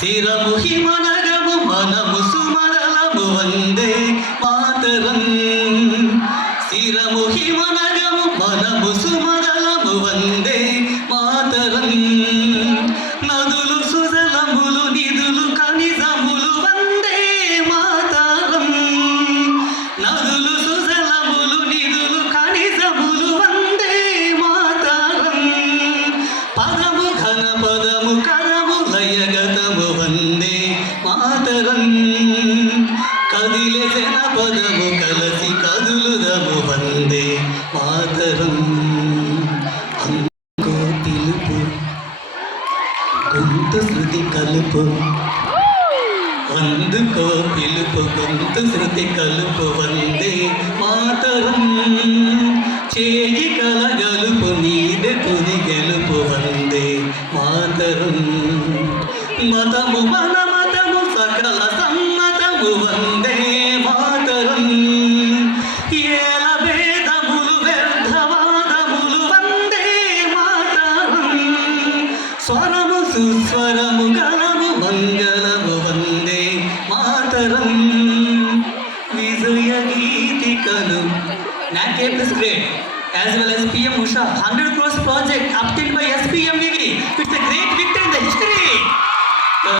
శిరము హిమనగము మనము సుమరలము వందే మాతరం. శిరము హిమనగము మనము సుమరలము వందే మాతరం. నదులు సుజలములు నిధులు ఖనిజములు వందే మాతరం. నదులు సుజలములు నిధులు ఖనిజములు వందే మాతరం. పదము ఘన పదము కరము లయగతము వందే మాతరం. కదిలే జనపదము కలసి కదులుదము వందే మాతరం. అందుకో పిలుపు గొంతు శృతి కలుపు. అందుకో పిలుపు గొంతు శృతి కలుపు వందే మాతరం. చేయి కలగలుపు నీదె తుది గెలుపు వందే మాతరం. మతము మన మతము సకల సమ్మతము వందే మాతరం. ఏల భేదములు వ్యర్థవాదములు వందే మాతరం. స్వరము సుస్వరము గలము మంగళము వందే మాతరం. విజయ గీతికలు NACAP is great, as well as PM Usha 100 crores project obtained by SPMVV. It's a great victory in the history.